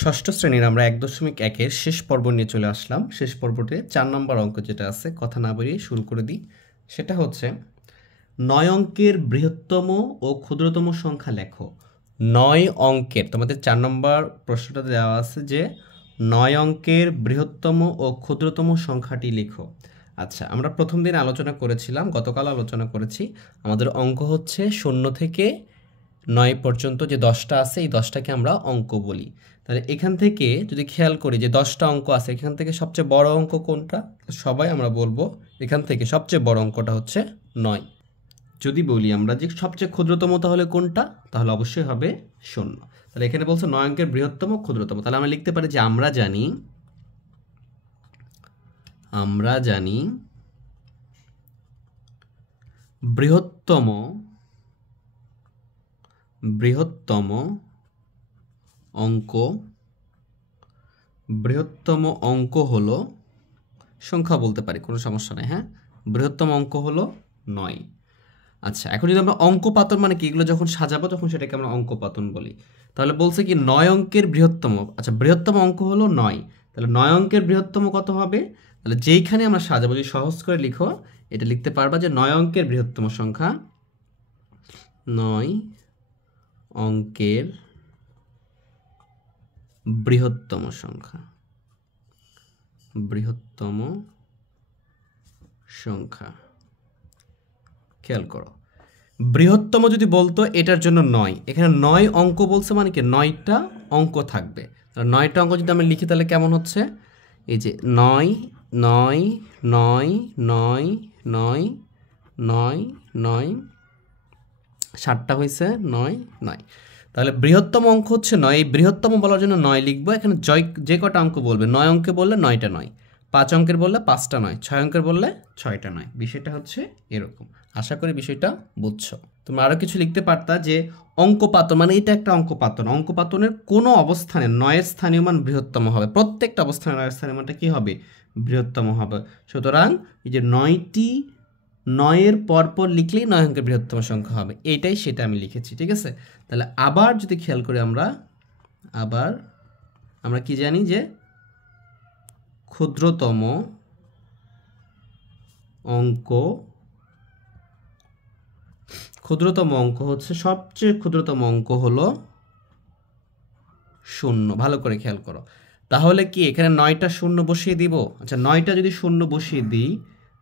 ষষ্ঠ শ্রেণীর আমরা ১.১-এর শেষ পর্ব নিয়ে চলে আসলাম। শেষ পর্বতে ৪ নম্বর অঙ্ক যেটা আছে, কথা না বাড়িয়ে শুরু করে দিই। সেটা হচ্ছে ৯ অঙ্কের বৃহত্তম ও ক্ষুদ্রতম সংখ্যা লেখো। ৯ অঙ্কের, তোমাদের ৪ নম্বর প্রশ্নটা দেওয়া আছে যে ৯ অঙ্কের বৃহত্তম ও ক্ষুদ্রতম সংখ্যাটি লেখো। আচ্ছা, আমরা প্রথম দিন আলোচনা করেছিলাম, গতকাল আলোচনা করেছি। আমাদের অঙ্ক হচ্ছে ০ থেকে ৯ পর্যন্ত যে ১০টা আছে, এই ১০টাকে আমরা অঙ্ক বলি। তাহলে এখান থেকে যদি খেয়াল করি যে ১০টা অঙ্ক আছে, এখান থেকে সবচেয়ে বড় অঙ্ক কোনটা? সবাই আমরা বলবো এখান থেকে সবচেয়ে বড় অঙ্কটা হচ্ছে ৯। যদি বলি আমরা যে সবচেয়ে ক্ষুদ্রতম তাহলে কোনটা? তাহলে অবশ্যই হবে ০। তাহলে এখানে বলছে ৯ অঙ্কের বৃহত্তম ক্ষুদ্রতম। তাহলে আমরা লিখতে পারি যে আমরা জানি বৃহত্তম অঙ্ক হলো, সংখ্যা বলতে পারি, কোনো সমস্যা নেই। হ্যাঁ, বৃহত্তম অঙ্ক হলো ৯। আচ্ছা, এখন যদি আমরা অঙ্কপাতন মানে কি, এগুলো যখন সাজাবো তখন সেটাকে আমরা অঙ্কপাতন বলি। তাহলে বলছে কি ৯ অঙ্কের বৃহত্তম, আচ্ছা বৃহত্তম অঙ্ক হলো ৯। তাহলে ৯ অঙ্কের বৃহত্তম কত হবে? তাহলে যেইখানে আমরা সাজাবো, যদি সহজ করে লিখো এটা লিখতে পারবা যে ৯ অঙ্কের বৃহত্তম সংখ্যা, ৯ অঙ্কের বৃহত্তম সংখ্যা, খেয়াল করো। বৃহত্তম যদি বলতো এটার জন্য ৯, এখানে ৯ অঙ্ক বলছে মানে কি ৯টা অঙ্ক থাকবে। ৯টা অঙ্ক যদি আমি লিখি তাহলে কেমন হচ্ছে? এই যে ৯ ৯ ৯ ৯ ৯ ৯ ৯, ৭টা হয়েছে ৯ ৯। তাহলে বৃহত্তম অঙ্ক হচ্ছে ৯। এই বৃহত্তম বলার জন্য ৯ লিখবো। এখানে যে কটা অঙ্ক বলবে, ৯ অঙ্কে বললে ৯টা ৯, ৫ অঙ্কের বললে ৫টা ৯, ৬ অঙ্কের বললে ৬টা ৯। বিষয়টা হচ্ছে এরকম। আশা করি বিষয়টা বুঝছো। তুমি আরও কিছু লিখতে পারতা যে অঙ্কপাতন মানে এটা একটা অঙ্কপাতন। অঙ্কপাতনের কোনো অবস্থানে ৯-এর স্থানীয় মান বৃহত্তম হবে। প্রত্যেকটা অবস্থানে ৯-এর স্থানীয় মানটা কী হবে? বৃহত্তম হবে। সুতরাং এই যে ৯টি ৯-এর পরপর লিখলেই ৯ অঙ্কের বৃহত্তম সংখ্যা হবে, এইটাই সেটা আমি লিখেছি। ঠিক আছে? তাহলে আবার যদি খেয়াল করি আমরা কি জানি যে ক্ষুদ্রতম অঙ্ক হচ্ছে, সবচেয়ে ক্ষুদ্রতম অঙ্ক হলো ০। ভালো করে খেয়াল করো। তাহলে কি এখানে ৯টা ০ বসিয়ে দিব? আচ্ছা, ৯টা যদি ০ বসিয়ে দিই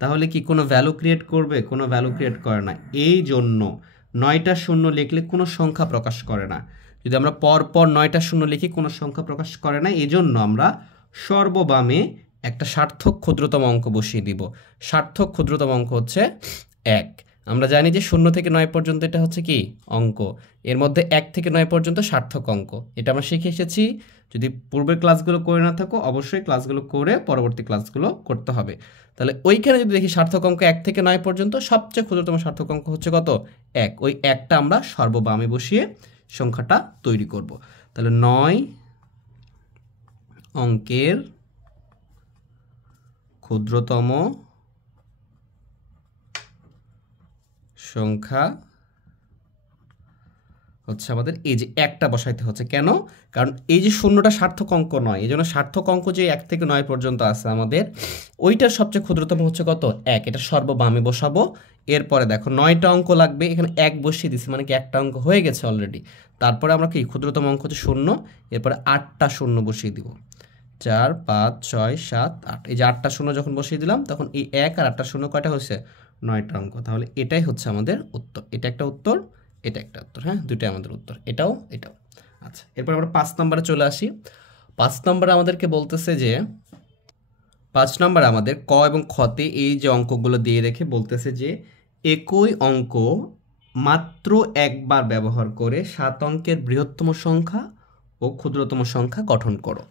তাহলে কি কোনো ভ্যালু ক্রিয়েট করবে? কোনো ভ্যালু ক্রিয়েট করে না। এই জন্য ৯টা ০ লিখলে কোনো সংখ্যা প্রকাশ করে না। যদি আমরা পরপর ৯টা ০ লিখি কোনো সংখ্যা প্রকাশ করে না। এই জন্য আমরা সর্ববামে একটা সার্থক ক্ষুদ্রতম অঙ্ক বসিয়ে দিব। সার্থক ক্ষুদ্রতম অঙ্ক হচ্ছে ১। আমরা জানি যে ০ থেকে ৯ পর্যন্ত এটা হচ্ছে কি অঙ্ক, এর মধ্যে ১ থেকে ৯ পর্যন্ত সার্থক অঙ্ক। এটা আমরা শিখে এসেছি। যদি পূর্বের ক্লাসগুলো করে না থাকো অবশ্যই ক্লাসগুলো করে পরবর্তী ক্লাসগুলো করতে হবে। তাহলে ওইখানে যদি দেখি সার্থক অঙ্ক ১ থেকে ৯ পর্যন্ত, সবচেয়ে ক্ষুদ্রতম সার্থক অঙ্ক হচ্ছে কত? ১। ওই ১টা আমরা সর্ববামে বসিয়ে সংখ্যাটা তৈরি করব। তাহলে ৯ অঙ্কের ক্ষুদ্রতম সংখ্যা হচ্ছে আমাদের এই যে ১টা বসাইতে হচ্ছে। কেন? কারণ এই যে ০টা সার্থক অঙ্ক নয়, এই জন্য সার্থক অঙ্ক যে ১ থেকে ৯ পর্যন্ত আছে আমাদের, ওইটার সবচেয়ে ক্ষুদ্রতম হচ্ছে কত? ১। এটা সর্ববামে বসাবো। এরপরে দেখো ৯টা অঙ্ক লাগবে, এখানে ১ বসিয়ে দিচ্ছি মানে কি একটা অঙ্ক হয়ে গেছে অলরেডি। তারপরে আমরা কি ক্ষুদ্রতম অঙ্ক হচ্ছে ০, এরপরে ৮টা ০ বসিয়ে দিব। ৪ ৫ ৬ ৭ ৮, এই যে ৮টা ০ যখন বসিয়ে দিলাম তখন এই ১ আর ৮টা ০ কয়টা হয়েছে? ৯টা অঙ্ক। তাহলে এটাই হচ্ছে আমাদের উত্তর। এটা একটা উত্তর, এটা একটা উত্তর। হ্যাঁ, দুইটাই আমাদের উত্তর, এটাও এটাও। আচ্ছা, এরপর আমরা ৫ নম্বরে চলে আসি। ৫ নম্বরে আমাদেরকে বলতেছে যে ৫ নম্বরে আমাদের ক এবং খতে এই যে অঙ্কগুলো দিয়ে রেখে বলতেছে যে একই অঙ্ক মাত্র একবার ব্যবহার করে ৭ অঙ্কের বৃহত্তম সংখ্যা ও ক্ষুদ্রতম সংখ্যা গঠন করো।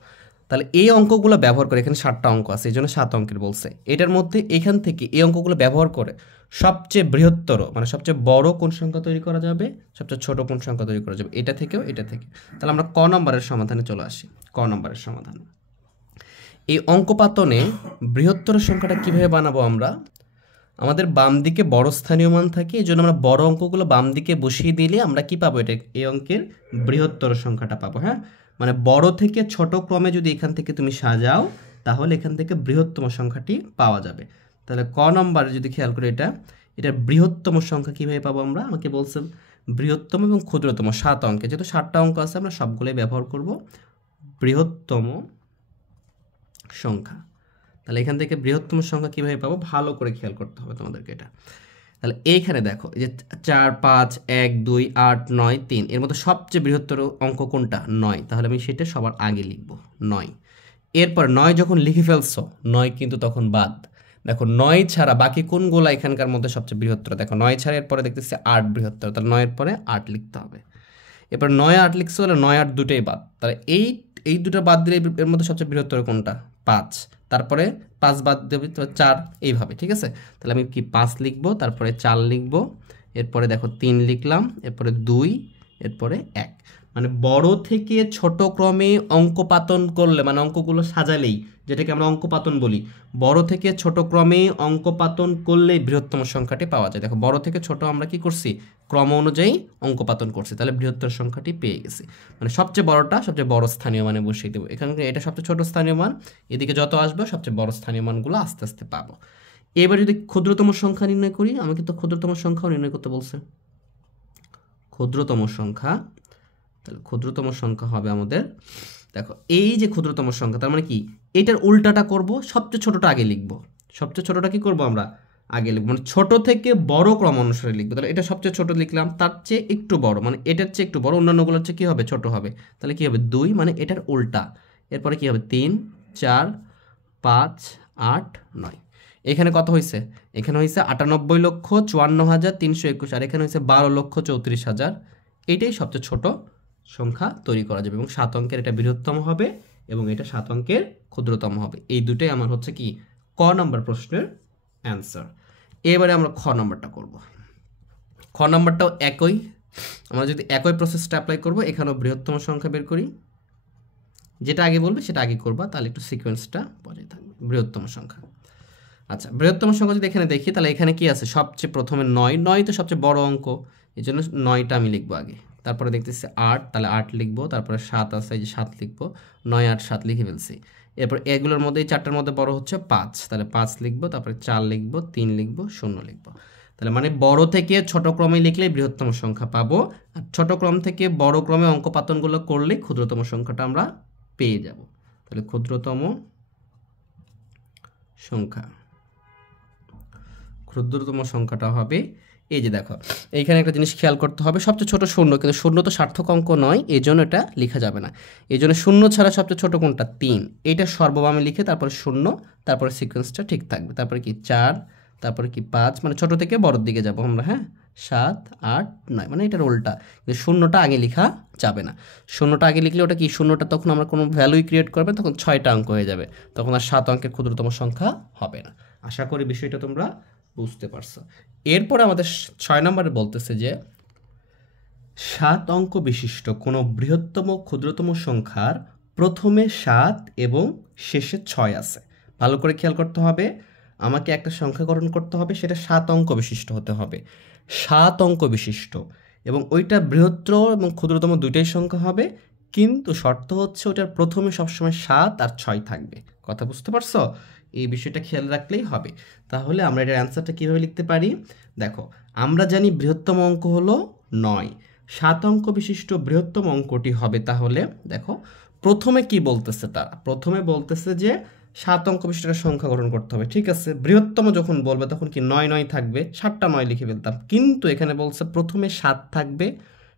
তাহলে এই অঙ্কগুলো ব্যবহার করে, এখানে ৭টা অঙ্ক আছে এই জন্য ৭ অঙ্কের বলছে। এটার মধ্যে এখান থেকে এই অঙ্কগুলো ব্যবহার করে সবচেয়ে বৃহত্তর মানে সবচেয়ে বড় কোন সংখ্যা তৈরি করা যাবে, সবচেয়ে ছোট কোন সংখ্যা তৈরি করা যাবে, এটা থেকেও এটা থেকে। তাহলে আমরা ক নম্বরের সমাধানে চলে আসি। ক নম্বরের সমাধান, এই অঙ্কপাতনে বৃহত্তর সংখ্যাটা কিভাবে বানাবো আমরা? আমাদের বাম দিকে বড় স্থানীয় মান থাকে, এই জন্য আমরা বড় অঙ্কগুলো বাম দিকে বসিয়ে দিলে আমরা কি পাবো, এটা এই অঙ্কের বৃহত্তর সংখ্যাটা পাবো। হ্যাঁ, মানে বড় থেকে ছোট ক্রমে যদি এখান থেকে তুমি সাজাও তাহলে এখান থেকে বৃহত্তম সংখ্যাটি পাওয়া যাবে। তাহলে ক নম্বরে যদি খেয়াল করি, এটা বৃহত্তম সংখ্যা কীভাবে পাবো আমরা, আমাকে বলছেন বৃহত্তম এবং ক্ষুদ্রতম 7 অঙ্কে, যেহেতু 7টা অঙ্ক আছে আমরা সবগুলোই ব্যবহার করব বৃহত্তম সংখ্যা। তাহলে এখান থেকে বৃহত্তম সংখ্যা কীভাবে পাবো ভালো করে খেয়াল করতে হবে তোমাদেরকে এটা। তাহলে এইখানে দেখো এই যে 4, 5, 1, 2, 8, 9, 3 এর মধ্যে সবচেয়ে বৃহত্তর অঙ্ক কোনটা, 9। তাহলে আমি সেটা সবার আগে লিখব 9। এরপর 9 যখন লিখে ফেলছো 9 কিন্তু তখন বাদ। দেখো 9 ছাড়া বাকি কোনগুলো এখানকার মধ্যে সবচেয়ে বৃহত্তর, দেখো 9 ছাড়া এরপরে দেখতেছি 8 বৃহত্তর, তাহলে 9 এর পরে 8 লিখতে হবে। এরপর 9, 8 লিখছো, তাহলে 9, 8 দুটোই বাদ। তাহলে এই দুটো বাদ দিলে এর মধ্যে সবচেয়ে বৃহত্তর কোনটা, 5। তারপরে 5 বাদ দেবে তো 4, এইভাবে, ঠিক আছে। তাহলে আমি কি 5 লিখবো, তারপরে 4 লিখবো, এরপরে দেখো 3 লিখলাম, এরপরে 2, এরপরে 1। মানে বড় থেকে ছোট ক্রমে অঙ্কপাতন করলে, মানে অঙ্কগুলো সাজালেই, যেটাকে আমরা অঙ্কপাতন বলি, বড় থেকে ছোট ক্রমে অঙ্কপাতন করলেই বৃহত্তম সংখ্যাটি পাওয়া যায়। দেখো বড় থেকে ছোট আমরা কি করছি, ক্রম অনুযায়ী অঙ্কপাতন করছি, তাহলে বৃহত্তর সংখ্যাটি পেয়ে গেছি। মানে সবচেয়ে বড়টা সবচেয়ে বড় স্থানীয় মানে বসিয়ে দেবো এখানে, এটা সবচেয়ে ছোট স্থানীয় মান, এদিকে যত আসবে সবচেয়ে বড় স্থানীয় মানগুলো আস্তে আস্তে পাবো। এবার যদি ক্ষুদ্রতম সংখ্যা নির্ণয় করি, আমাকে তো ক্ষুদ্রতম সংখ্যাও নির্ণয় করতে বলছে, ক্ষুদ্রতম সংখ্যা। তাহলে ক্ষুদ্রতম সংখ্যা হবে আমাদের, দেখো এই যে ক্ষুদ্রতম সংখ্যা, তার মানে কি এটার উল্টাটা করব, সবচেয়ে ছোটটা আগে লিখব। সবচেয়ে ছোটটা কি করব আমরা আগে লিখব, মানে ছোট থেকে বড় ক্রম অনুসারে লিখবো। তাহলে এটা সবচেয়ে ছোট লিখলাম, তার চেয়ে একটু বড় মানে এটার চেয়ে একটু বড়, অন্যান্যগুলোর চেয়ে কি হবে, ছোট হবে। তাহলে কি হবে 2, মানে এটার উল্টা। এরপরে কি হবে 3, 4, 5, 8, 9। এখানে কত হয়েছে, এখানে হয়েছে 98,54,321, আর এখানে হয়েছে 12,34,000। এইটাই সবচেয়ে ছোট সংখ্যা তৈরি করা যাবে, এবং 7 অঙ্কের এটা বৃহত্তম হবে এবং এটা 7 অঙ্কের ক্ষুদ্রতম হবে। এই দুটোই আমার হচ্ছে কি ক নম্বর প্রশ্নের অ্যান্সার। এবারে আমরা খ নম্বরটা করব। খ নম্বরটাও একই, আমরা যদি একই প্রসেসটা অ্যাপ্লাই করব, এখানেও বৃহত্তম সংখ্যা বের করি, যেটা আগে বলবে সেটা আগে করবা, তাহলে একটু সিকোয়েন্সটা বজায় থাকবে। বৃহত্তম সংখ্যা, আচ্ছা বৃহত্তম সংখ্যা যদি এখানে দেখি, তাহলে এখানে কি আছে, সবচেয়ে প্রথমে 9, 9 তো সবচেয়ে বড় অঙ্ক, এই জন্য 9টা আমি লিখবো আগে। তারপরে দেখতেছি 8, তাহলে 8 লিখবো, তারপরে 7 আছে, এই যে 7 লিখবো, 9, 8, 7 লিখে ফেলছি। এরপর এগুলোর মধ্যে এই 4টার মধ্যে বড় হচ্ছে 5, তাহলে 5 লিখবো, তারপরে 4 লিখবো, 3 লিখবো, 0 লিখবো। তাহলে মানে বড় থেকে ছোট ক্রমে লিখলেই বৃহত্তম সংখ্যা পাবো, আর ছোট ক্রম থেকে বড় ক্রমে অঙ্কপাতনগুলো করলে ক্ষুদ্রতম সংখ্যাটা আমরা পেয়ে যাব। তাহলে ক্ষুদ্রতম সংখ্যা, ক্ষুদ্রতম সংখ্যাটা হবে এই যে দেখো, এইখানে একটা জিনিস খেয়াল করতে হবে, সবচেয়ে ছোট 0, কিন্তু 0 তো সার্থক অঙ্ক নয়, এই জন্য এটা লেখা যাবে না। এই জন্য 0 ছাড়া সবচেয়ে ছোট কোনটা, 3, এইটা সর্ববামে লিখে তারপরে 0, তারপরে সিকোয়েন্সটা ঠিক থাকবে। তারপরে কি 4, তারপরে কি 5, মানে ছোট থেকে বড়র দিকে যাব আমরা। হ্যাঁ, 7, 8, 9, মানে এটার উল্টা, কিন্তু 0টা আগে লেখা যাবে না। 0টা আগে লিখলে ওটা কি, 0টা তখন আমরা কোনো ভ্যালুই ক্রিয়েট করবে, তখন 6টা অঙ্ক হয়ে যাবে, তখন আর 7 অঙ্কের ক্ষুদ্রতম সংখ্যা হবে না। আশা করি বিষয়টা তোমরা বুঝতে পারছো। এরপর আমাদের 6 নম্বরে বলতেছে যে 7 অঙ্ক বিশিষ্ট কোনো বৃহত্তম ক্ষুদ্রতম সংখ্যার প্রথমে 7 এবং শেষে 6 আছে। ভালো করে খেয়াল করতে হবে, আমাকে একটা সংখ্যা গঠন করতে হবে, সেটা 7 অঙ্ক বিশিষ্ট হতে হবে, 7 অঙ্ক বিশিষ্ট, এবং ওইটা বৃহত্তর এবং ক্ষুদ্রতম দুইটাই সংখ্যা হবে, কিন্তু শর্ত হচ্ছে ওটার প্রথমে সবসময় 7 আর 6 থাকবে। কথা বুঝতে পারছো? এই বিষয়টা খেয়াল রাখলেই হবে। তাহলে আমরা এটার অ্যান্সারটা কীভাবে লিখতে পারি, দেখো আমরা জানি বৃহত্তম অঙ্ক হলো 9, 7 অঙ্ক বিশিষ্ট বৃহত্তম অঙ্কটি হবে, তাহলে দেখো প্রথমে কি বলতেছে, তারা প্রথমে বলতেছে যে 7 অঙ্ক বিশিষ্ট সংখ্যা গঠন করতে হবে। ঠিক আছে, বৃহত্তম যখন বলবে তখন কি 9, 9 থাকবে, 7টা 9 লিখে ফেলতাম, কিন্তু এখানে বলছে প্রথমে 7 থাকবে,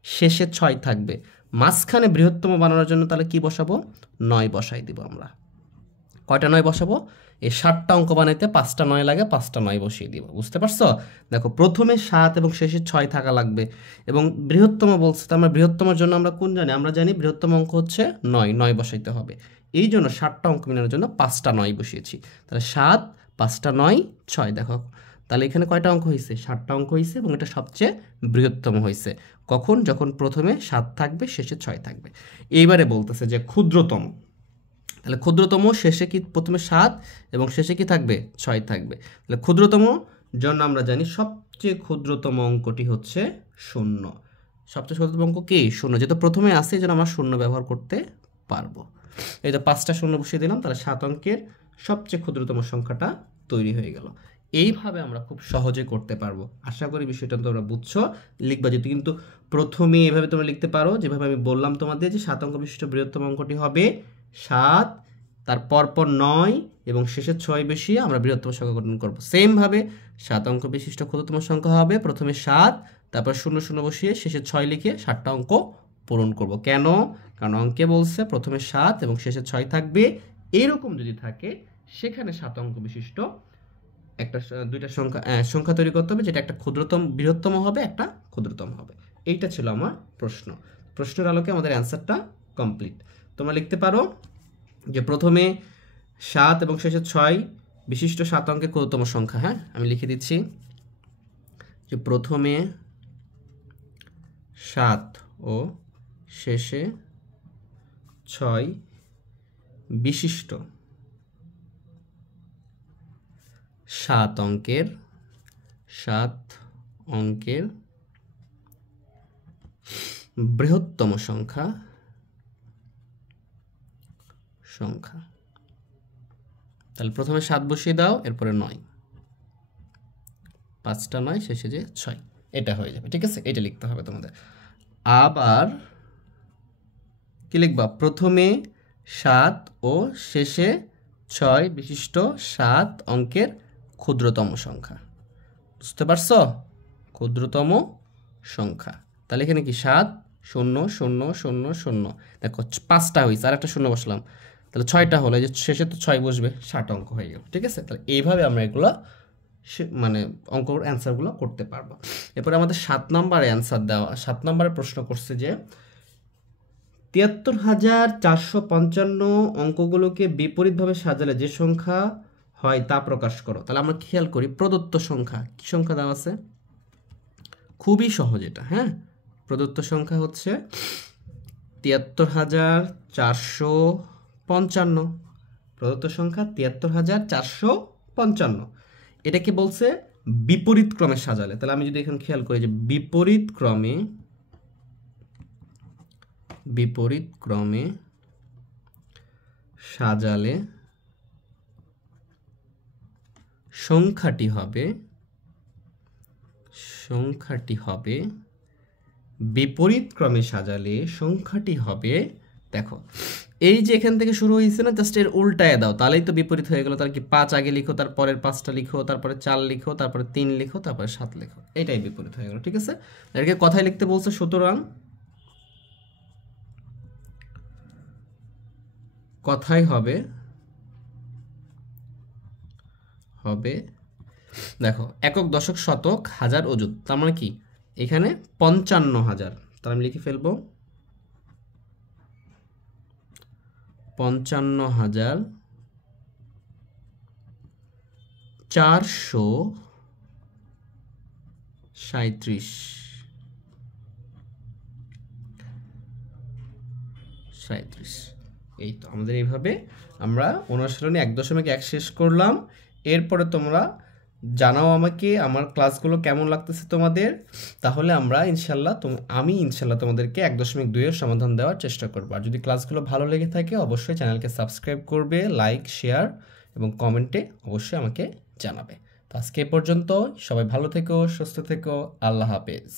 শেষে 6 থাকবে, মাঝখানে বৃহত্তম বানানোর জন্য তাহলে কি বসাবো, 9 বসাই দিব আমরা। কয়টা 9 বসাবো, এই 7টা অঙ্ক বানাইতে 5টা 9 লাগে, 5টা 9 বসিয়ে দিব। বুঝতে পারছো? দেখো প্রথমে 7 এবং শেষে 6 থাকা লাগবে, এবং বৃহত্তম বলছে, তো আমরা বৃহত্তমের জন্য আমরা কোন জানি, আমরা জানি বৃহত্তম অঙ্ক হচ্ছে 9, 9 বসাইতে হবে। এই জন্য 7টা অঙ্ক মিলানোর জন্য 5টা 9 বসিয়েছি। তাহলে 7, 5টা 9, 6, দেখো তাহলে এখানে কয়টা অঙ্ক হয়েছে, 7টা অঙ্ক হয়েছে, এবং এটা সবচেয়ে বৃহত্তম হয়েছে কখন, যখন প্রথমে 7 থাকবে, শেষে 6 থাকবে। এইবারে বলতেছে যে ক্ষুদ্রতম, তাহলে ক্ষুদ্রতম শেষে কি, প্রথমে 7 এবং শেষে কি থাকবে, 6 থাকবে। তাহলে ক্ষুদ্রতম জন্য আমরা জানি সবচেয়ে ক্ষুদ্রতম অঙ্কটি হচ্ছে 0। সবচেয়ে ক্ষুদ্রতম অঙ্ক কি 0, যেহেতু প্রথমে আসে যেন আমরা 0 ব্যবহার করতে পারবো। এই তো 5টা 0 বসিয়ে দিলাম, তাহলে 7 অঙ্কের সবচেয়ে ক্ষুদ্রতম সংখ্যাটা তৈরি হয়ে গেল। এইভাবে আমরা খুব সহজে করতে পারবো। আশা করি বিষয়টা তোমরা বুঝছো। লিখবা যদি কিন্তু প্রথমে এভাবে তোমরা লিখতে পারো, যেভাবে আমি বললাম তোমাদের যে 7 অঙ্ক বিশিষ্ট বৃহত্তম অঙ্কটি হবে 7, তার পরপর 9 এবং শেষে 6 বসিয়ে আমরা বৃহত্তম সংখ্যা গঠন করব। সেমভাবে 7 অঙ্ক বিশিষ্ট ক্ষুদ্রতম সংখ্যা হবে প্রথমে 7, তারপর 0 0 বসিয়ে শেষে 6 লিখে 7টা অঙ্ক পূরণ করব। কেন? কারণ অঙ্কে বলছে প্রথমে 7 এবং শেষে 6 থাকবে। এরকম যদি থাকে সেখানে 7 অঙ্ক বিশিষ্ট একটা দুইটা সংখ্যা তৈরি করতে হবে, যেটা একটা ক্ষুদ্রতম বৃহত্তম হবে, একটা ক্ষুদ্রতম হবে। এইটা ছিল আমার প্রশ্নের আলোকে আমাদের অ্যান্সারটা কমপ্লিট। তোমরা লিখতে পারো যে প্রথমে 7 এবং শেষে 6 বিশিষ্ট 7 অঙ্কের ক্ষুদ্রতম সংখ্যা। হ্যাঁ, আমি লিখে দিচ্ছি যে প্রথমে 7 ও শেষে 6 বিশিষ্ট 7 অঙ্কের বৃহত্তম সংখ্যা। তাহলে প্রথমে 7 বসিয়ে দাও, এরপরে 9, 5টা 9 শেষে যে 6, এটা হয়ে যাবে। ঠিক আছে, এটা লিখতে হবে তোমাদের। আবার কি লিখবা? প্রথমে 7 ও শেষে 6 বিশিষ্ট 7 অঙ্কের ক্ষুদ্রতম সংখ্যা। বুঝতে পারছো? ক্ষুদ্রতম সংখ্যা। তাহলে এখানে কি 7 0 0 0 0, দেখো 5টা হয়েছে, আর একটা 0 বসলাম, তাহলে 6টা হলো, এই যে শেষে তো 6 বসবে, 60 অঙ্ক হয়ে গেল। ঠিক আছে, তাহলে এইভাবে আমরা এগুলো মানে অঙ্কর অ্যান্সারগুলো করতে পারবো। এরপরে আমাদের 7 নম্বরে অ্যান্সার দেওয়া, 7 নম্বরে প্রশ্ন করছে যে 73,455 অঙ্কগুলোকে বিপরীতভাবে সাজালে যে সংখ্যা হয় তা প্রকাশ করো। তাহলে আমরা খেয়াল করি প্রদত্ত সংখ্যা, কি সংখ্যা দেওয়া আছে? খুবই সহজ এটা। হ্যাঁ, প্রদত্ত সংখ্যা হচ্ছে 73,455। প্রদত্ত সংখ্যা 73,455। এটাকে বলছে বিপরীত ক্রমে সাজালে। তাহলে আমি যদি এখানে খেয়াল করি যে বিপরীত ক্রমে সাজালে সংখ্যাটি হবে বিপরীত ক্রমে সাজালে সংখ্যাটি হবে, দেখো এই যে এখান থেকে শুরু হয়েছে না, জাস্ট এর উল্টায় দাও, তাহলেই তো বিপরীত হয়ে গেল। তার কি 5 আগে লিখো, তারপরের 5টা লিখো, তারপরে 4 লিখো, তারপরে 3 লিখো, তারপরে 7 লিখো, এটাই বিপরীত হয়ে গেল। ঠিক আছে, এটাকে কথায় লিখতে বলছে। সুতরাং কথাই হবে দেখো একক, দশক, শতক, হাজার, অযুত। তার মানে কি এখানে 55,000, তাহলে আমি লিখে ফেলবো 55,437। এই তো আমাদের এইভাবে আমরা অনুশীলনী 1.1 শেষ করলাম। এরপরে তোমরা জানাও আমাকে আমার ক্লাসগুলো কেমন লাগতেছে তোমাদের। তাহলে আমি ইনশাল্লাহ তোমাদেরকে 1.2 এর সমাধান দেওয়ার চেষ্টা করবো। আর যদি ক্লাসগুলো ভালো লেগে থাকে অবশ্যই চ্যানেলকে সাবস্ক্রাইব করবে, লাইক, শেয়ার এবং কমেন্টে অবশ্যই আমাকে জানাবে। তো আজকে এ পর্যন্ত, সবাই ভালো থেকো, সুস্থ থেকো, আল্লাহ হাফেজ।